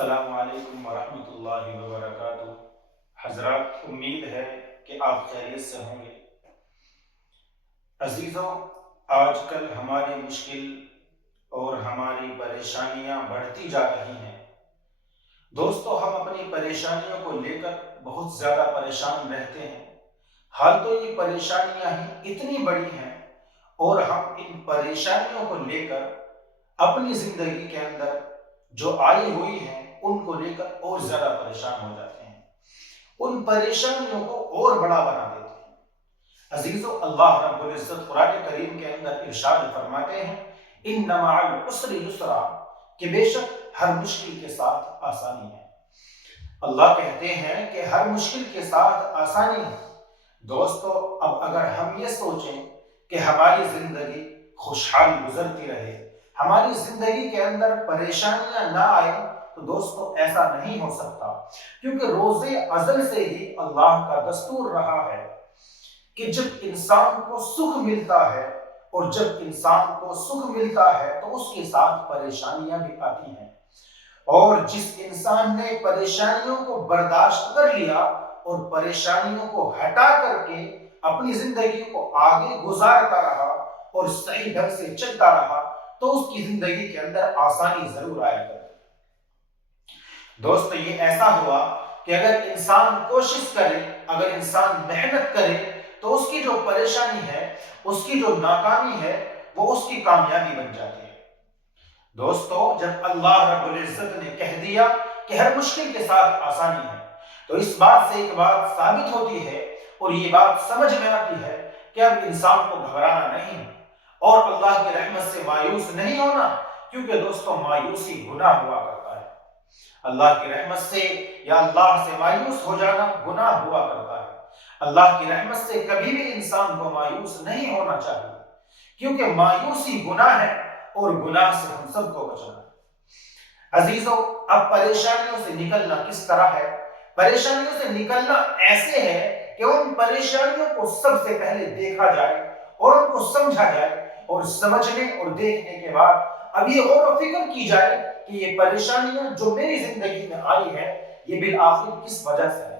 السلام علیکم ورحمۃ اللہ وبرکاتہ۔ حضرات، امید ہے کہ آپ خیریت سے ہوں گے۔ عزیزوں، آج کل ہماری مشکل اور ہماری پریشانیاں بڑھتی جا رہی ہیں۔ دوستو، ہم اپنی پریشانیوں کو لے کر بہت زیادہ پریشان رہتے ہیں۔ حال تو یہ پریشانیاں ہی اتنی بڑی ہیں اور ہم ان پریشانیوں کو لے کر اپنی زندگی کے اندر جو آئی ہوئی ہیں ان کو لے کر اور زیادہ پریشان ہو جاتے ہیں، ان پریشانیوں کو اور بڑا بنا دیتے ہیں۔ عزیزو، اللہ رب العزت قرآن کریم کے اندر ارشاد فرماتے ہیں، ان مع العسر یسرا، کہ بے شک ہر مشکل کے ساتھ آسانی ہے۔ اللہ کہتے ہیں کہ ہر مشکل کے ساتھ آسانی ہے۔ دوستو، اب اگر ہم یہ سوچیں کہ ہماری زندگی خوشحال گزرتی رہے، ہماری زندگی کے اندر پریشانیاں نہ آئے، تو دوستو ایسا نہیں ہو سکتا، کیونکہ روز ازل سے ہی اللہ کا دستور رہا ہے کہ جب انسان کو سکھ ملتا ہے اور جب انسان کو سکھ ملتا ہے تو اس کے ساتھ پریشانیاں بھی آتی ہیں، اور جس انسان نے پریشانیوں کو برداشت کر لیا اور پریشانیوں کو ہٹا کر کے اپنی زندگی کو آگے گزارتا رہا اور صحیح ڈھنگ سے چلتا رہا، تو اس کی زندگی کے اندر آسانی ضرور آئے گا۔ دوست، یہ ایسا ہوا کہ اگر انسان کوشش کرے، اگر انسان محنت کرے، تو اس کی جو پریشانی ہے، اس کی جو ناکامی ہے، وہ اس کی کامیابی بن جاتی ہے۔ دوستو، جب اللہ رب العزت نے کہہ دیا کہ ہر مشکل کے ساتھ آسانی ہے، تو اس بات سے ایک بات ثابت ہوتی ہے اور یہ بات سمجھ میں آتی ہے کہ اب انسان کو گھبرانا نہیں اور اللہ کی رحمت سے مایوس نہیں ہونا، کیونکہ دوستو مایوسی گناہ ہوا کرتا ہے۔ اللہ کی رحمت سے یا اللہ سے مایوس ہو جانا گناہ ہوا کرتا ہے۔ اللہ کی رحمت سے کبھی بھی انسان کو مایوس نہیں ہونا چاہیے، کیونکہ مایوسی گناہ ہے اور گناہ سے ہم سب کو بچنا ہے۔ عزیزو، اب پریشانیوں سے نکلنا کس طرح ہے؟ پریشانیوں سے نکلنا ایسے ہے کہ ان پریشانیوں کو سب سے پہلے دیکھا جائے اور ان کو سمجھا جائے، اور سمجھنے اور دیکھنے کے بعد اب یہ غور و فکر کی جائے کہ یہ پریشانیاں جو میری زندگی میں آئی ہے، یہ بالآخر کس وجہ سے ہے۔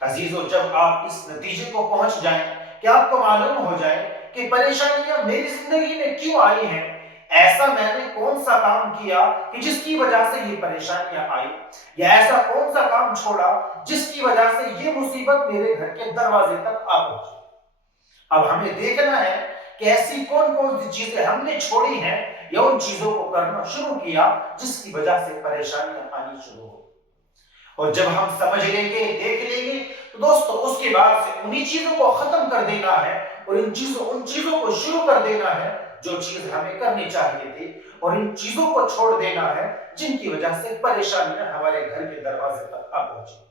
عزیزو، جب آپ اس نتیجے کو پہنچ جائیں کہ آپ کو معلوم ہو جائے کہ پریشانیاں میری زندگی میں کیوں آئی ہیں، ایسا میں نے کون سا کام کیا کہ جس کی وجہ سے یہ پریشانیاں آئی، یا ایسا کون سا کام چھوڑا جس کی وجہ سے یہ مصیبت میرے گھر کے دروازے تک آ پہنچی۔ اب ہمیں دیکھنا ہے کہ ایسی کون کون سی چیزیں ہم نے چھوڑی ہیں یا ان چیزوں کو کرنا شروع کیا جس کی وجہ سے پریشانیاں آنی شروع ہو۔ اور جب ہم سمجھ لیں گے، دیکھ لیں گے، تو دوستو اس کے بعد سے انہی چیزوں کو ختم کر دینا ہے اور ان چیزوں کو شروع کر دینا ہے جو چیز ہمیں کرنی چاہیے تھی، اور ان چیزوں کو چھوڑ دینا ہے جن کی وجہ سے پریشانیاں ہمارے گھر کے دروازے تک آ پہنچی۔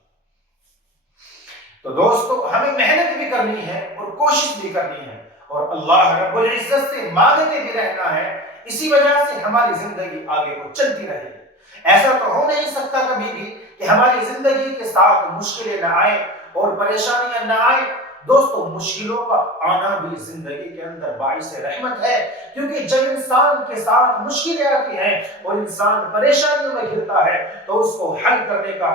تو دوستو، ہمیں محنت بھی کرنی ہے اور کوشش بھی کرنی ہے اور اللہ رب العزت سے مانگتے بھی رہنا ہے، اسی وجہ سے ہماری زندگی آگے کو چلتی رہے گی۔ ایسا تو ہو نہیں سکتا کبھی بھی کہ ہماری زندگی کے ساتھ مشکلیں نہ آئیں اور پریشانیاں نہ آئیں۔ دوستو، مشکلوں کا آنا بھی زندگی کے اندر باعث رحمت ہے، کیونکہ جب انسان کے ساتھ مشکلیں آتی ہیں اور انسان پریشانیوں میں گرتا ہے تو اس کو حل کرنے کا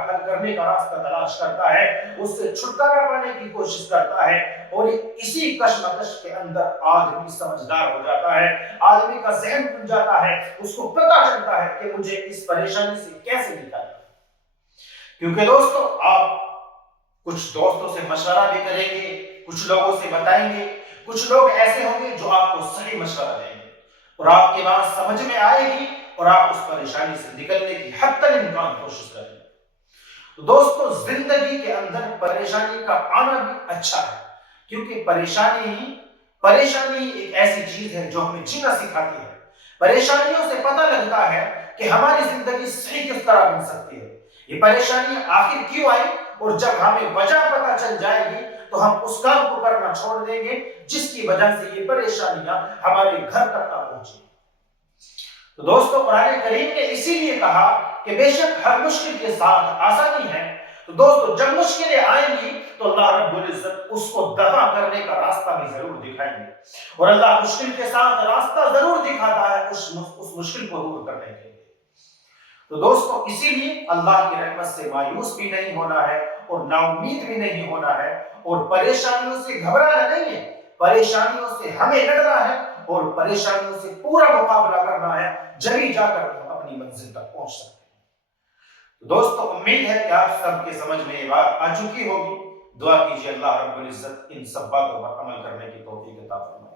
راستہ تلاش کرتا ہے، اس سے چھٹکارا پانے کی کوشش کرتا ہے، اور اسی کشمکش کے اندر آدمی سمجھدار ہو جاتا ہے، آدمی کا ذہن کھل جاتا ہے، اس کو پتہ چلتا ہے کہ مجھے اس پریشانی سے کیسے نکلنا۔ کیونکہ دوستو، آپ کچھ دوستوں سے مشورہ بھی کریں گے، کچھ لوگوں سے بتائیں گے، کچھ لوگ ایسے ہوں گے جو آپ کو صحیح مشورہ دیں گے اور آپ کے بات سمجھ میں آئے گی اور آپ اس پریشانی سے نکلنے کی حتی الامکان کوشش کریں گے۔ تو دوستو، زندگی کے اندر پریشانی کا آنا بھی اچھا ہے، کیونکہ پریشانی ایک ایسی چیز ہے جو ہمیں جینا سکھاتی ہے۔ پریشانیوں سے پتہ لگتا ہے کہ ہماری زندگی صحیح کس طرح بن سکتی ہے، یہ پریشانیاں آخر کیوں آئی، اور جب ہمیں وجہ پتہ چل جائے گی تو ہم اس کام کو کرنا چھوڑ دیں گے جس کی وجہ سے یہ پریشانیاں ہمارے گھر تک آ پہنچی۔ تو دوستو، قرآن کریم نے اسی لیے کہا کہ بے شک ہر مشکل کے ساتھ آسانی ہے۔ تو دوستو، جب مشکلیں آئیں گی تو اللہ رب العزت اس کو دفع کرنے کا راستہ بھی ضرور دکھائیں گے، اور اللہ مشکل کے ساتھ راستہ ضرور دکھاتا ہے اس مشکل کو دور کرنے کے لیے۔ تو دوستو اسی لیے اللہ کی رحمت سے مایوس بھی نہیں ہونا ہے اور نا امید بھی نہیں ہونا ہے، اور پریشانیوں سے گھبرانا نہیں ہے، پریشانیوں سے ہمیں لڑنا ہے اور پریشانیوں سے پورا مقابلہ کرنا ہے، جبھی جا کر ہم اپنی منزل تک پہنچ سکتے ہیں۔ دوستو امید ہے کہ آپ سب کے سمجھ میں یہ بات آ چکی ہوگی۔ دعا کیجیے اللہ رب العزت ان سب باتوں پر عمل کرنے کی توفیق عطا فرمائے۔